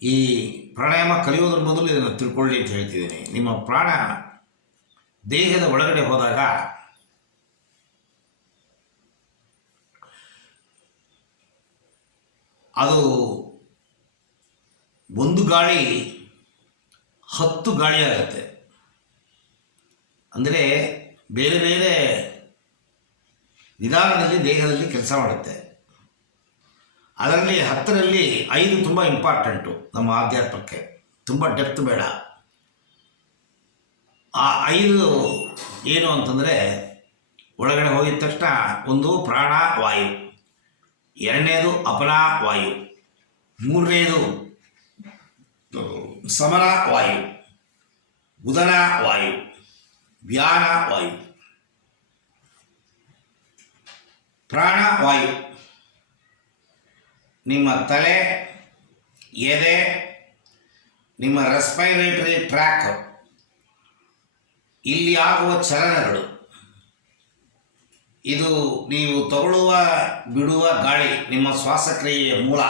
ಈ ಪ್ರಾಣಾಯಾಮ ಕಲಿಯೋದ್ರ ಮೊದಲು ಇದನ್ನು ತಿಳ್ಕೊಳ್ಳಿ ಅಂತ ಹೇಳ್ತಿದ್ದೀನಿ. ನಿಮ್ಮ ಪ್ರಾಣ ದೇಹದ ಒಳಗಡೆ ಹೋದಾಗ ಅದು ಒಂದು ಗಾಳಿ 10 ಗಾಳಿ ಆಗುತ್ತೆ. ಅಂದರೆ ಬೇರೆ ಬೇರೆ ವಿಧಾನದಲ್ಲಿ ದೇಹದಲ್ಲಿ ಕೆಲಸ ಮಾಡುತ್ತೆ. ಅದರಲ್ಲಿ 10ರಲ್ಲಿ 5 ತುಂಬ ಇಂಪಾರ್ಟೆಂಟು ನಮ್ಮ ಆಧ್ಯಾತ್ಮಕ್ಕೆ, ತುಂಬ ಡೆಪ್ತ್ ಬೇಡ. ಆ 5 ಏನು ಅಂತಂದರೆ, ಒಳಗಡೆ ಹೋಗಿದ ತಕ್ಷಣ ಒಂದು ಪ್ರಾಣ ವಾಯು, ಎರಡನೇದು ಅಪನಾ ವಾಯು, ಮೂರನೇದು ಸಮನ ವಾಯು, ಉದನ ವಾಯು, ವ್ಯಾನ ವಾಯು. ಪ್ರಾಣ ವಾಯು ನಿಮ್ಮ ತಲೆ, ಎದೆ, ನಿಮ್ಮ ರೆಸ್ಪೈರೇಟರಿ ಟ್ರ್ಯಾಕ್, ಇಲ್ಲಿ ಆಗುವ ಚಲನಗಳು. ಇದು ನೀವು ತಗೊಳ್ಳುವ ಬಿಡುವ ಗಾಳಿ, ನಿಮ್ಮ ಶ್ವಾಸಕ್ರಿಯೆಯ ಮೂಲ.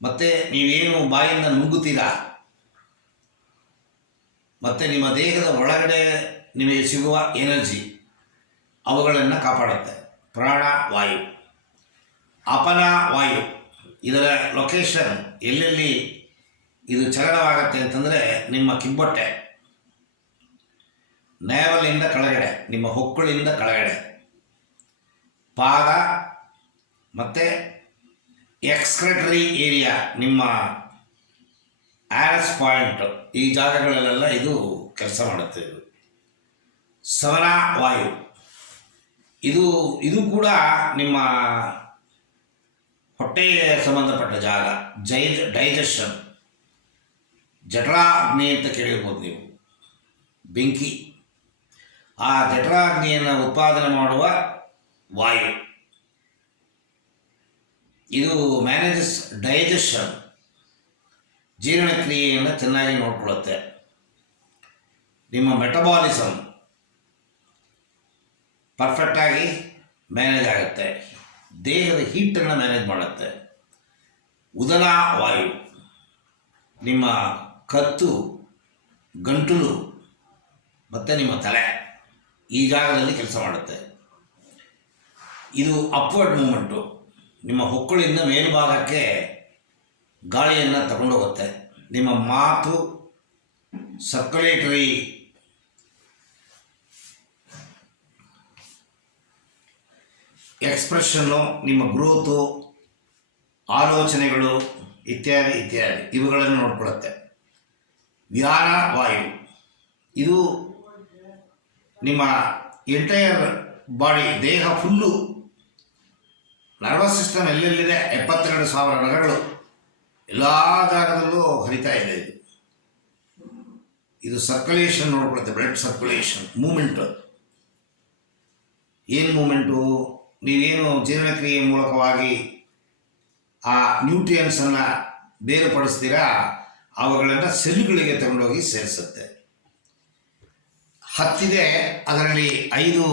ಮತ್ತು ನೀವೇನು ಬಾಯಿಂದ ನುಗ್ಗುತ್ತೀರಾ, ಮತ್ತು ನಿಮ್ಮ ದೇಹದ ಒಳಗಡೆ ನಿಮಗೆ ಸಿಗುವ ಎನರ್ಜಿ, ಅವುಗಳನ್ನು ಕಾಪಾಡುತ್ತೆ ಪ್ರಾಣ ವಾಯು. ಅಪನ ವಾಯು, ಇದರ ಲೊಕೇಶನ್ ಎಲ್ಲೆಲ್ಲಿ ಇದು ಚಲನವಾಗುತ್ತೆ ಅಂತಂದರೆ, ನಿಮ್ಮ ಕಿಬ್ಬೊಟ್ಟೆ, ನೇವಲಿಂದ ಕೆಳಗಡೆ, ನಿಮ್ಮ ಹೊಕ್ಕಳಿಂದ ಕೆಳಗಡೆ, ಪಾದ ಮತ್ತು ಎಕ್ಸ್ಕ್ರೆಟರಿ ಏರಿಯಾ, ನಿಮ್ಮ ಆರಸ್ ಪಾಯಿಂಟ್, ಈ ಜಾಗಗಳಲ್ಲೆಲ್ಲ ಇದು ಕೆಲಸ ಮಾಡುತ್ತೆ. ಇದು ಸಮನ ವಾಯು. ಇದು ಕೂಡ ನಿಮ್ಮ ಹೊಟ್ಟೆಗೆ ಸಂಬಂಧಪಟ್ಟ ಜಾಗ, ಡೈಜೆಷನ್. ಜಠರಾಗ್ನಿ ಅಂತ ಕೇಳಿರ್ಬೋದು ನೀವು, ಬೆಂಕಿ. ಆ ಜಠರಾಗ್ನಿಯನ್ನು ಉತ್ಪಾದನೆ ಮಾಡುವ ವಾಯು. ಇದು ಮ್ಯಾನೇಜಸ್ ಡೈಜೆಷನ್, ಜೀರ್ಣಕ್ರಿಯೆಯನ್ನು ಚೆನ್ನಾಗಿ ನೋಡ್ಕೊಳ್ಳುತ್ತೆ. ನಿಮ್ಮ ಮೆಟಬಾಲಿಸಮ್ ಪರ್ಫೆಕ್ಟಾಗಿ ಮ್ಯಾನೇಜ್ ಆಗುತ್ತೆ. ದೇಹದ ಹೀಟನ್ನು ಮ್ಯಾನೇಜ್ ಮಾಡುತ್ತೆ. ಉದನ ವಾಯು ನಿಮ್ಮ ಕತ್ತು, ಗಂಟಲು ಮತ್ತು ನಿಮ್ಮ ತಲೆ, ಈ ಜಾಗದಲ್ಲಿ ಕೆಲಸ ಮಾಡುತ್ತೆ. ಇದು ಅಪ್ವರ್ಡ್ ಮೂಮೆಂಟು, ನಿಮ್ಮ ಹೊಕ್ಕಳಿಂದ ಮೇಲ್ಭಾಗಕ್ಕೆ ಗಾಳಿಯನ್ನು ತಗೊಂಡೋಗುತ್ತೆ. ನಿಮ್ಮ ಮಾತು, ಸರ್ಕ್ಯುಲೇಟರಿ ಎಕ್ಸ್ಪ್ರೆಷನ್ನು, ನಿಮ್ಮ ಗ್ರೋತು, ಆಲೋಚನೆಗಳು ಇತ್ಯಾದಿ ಇತ್ಯಾದಿ ಇವುಗಳನ್ನು ನೋಡ್ಕೊಳ್ಳುತ್ತೆ. ವ್ಯಾನ ವಾಯು ಇದು ನಿಮ್ಮ ಎಂಟೈರ್ ಬಾಡಿ, ದೇಹ ಫುಲ್ಲು, ನರ್ವಸ್ ಸಿಸ್ಟಮ್ ಎಲ್ಲೆಲ್ಲಿದೆ 72,000 ನರಗಳು ಎಲ್ಲ ಜಾಗದಲ್ಲೂ ಹರಿತಾ ಇದೆ. ಇದು ಸರ್ಕ್ಯುಲೇಷನ್ ನೋಡ್ಕೊಳುತ್ತೆ, ಬ್ಲಡ್ ಸರ್ಕ್ಯುಲೇಷನ್, ಮೂಮೆಂಟು. ಏನು ಮೂಮೆಂಟು? ನೀವೇನು ಜೀರ್ಣಕ್ರಿಯೆ ಮೂಲಕವಾಗಿ ಆ ನ್ಯೂಟ್ರಿಯನ್ಸನ್ನು ಬೇರ್ಪಡಿಸ್ತೀರಾ, ಅವುಗಳನ್ನು ಸೆಲ್ಗಳಿಗೆ ತಗೊಂಡೋಗಿ ಸೇರಿಸುತ್ತೆ. 10 ಅದರಲ್ಲಿ 5